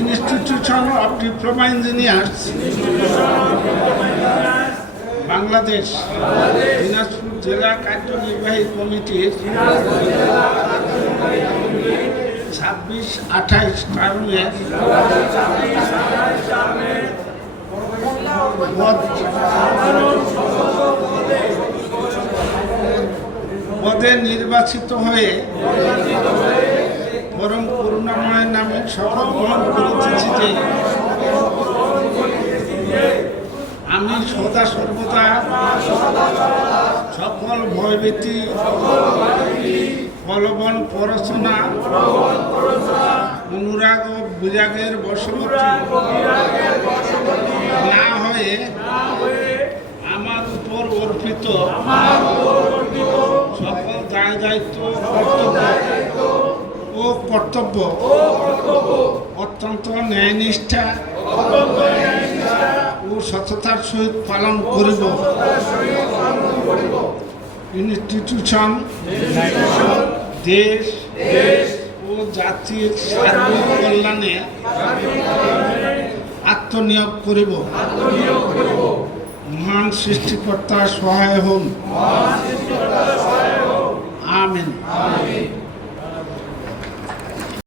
Institution of diploma engineers Bangladesh Dinajpur জেলা কার্যনির্বাহী কমিটির 26-28 টার্মের পদে নির্বাচিত হয়ে বরং করুণাময়ের নামে শপথ গ্রহণ করিতেছি যে আমি সদা সর্বদা সকল ভয়ভীতি বলবন পড়াশোনা অনুরাগ ও বিরাগের বশবর্তী না হয়ে আমার উপর অর্পিত সকল দায় দায়িত্ব কর্তব্য অত্যন্ত ন্যায়নিষ্ঠা ও সততার সহিত পালন করিব। ইনস্টিটিউশন দেশ ও জাতির সার্বিক কল্যাণে আত্মনিয়োগ করিব। মহান সৃষ্টিকর্তা সহায় হন। আমিন।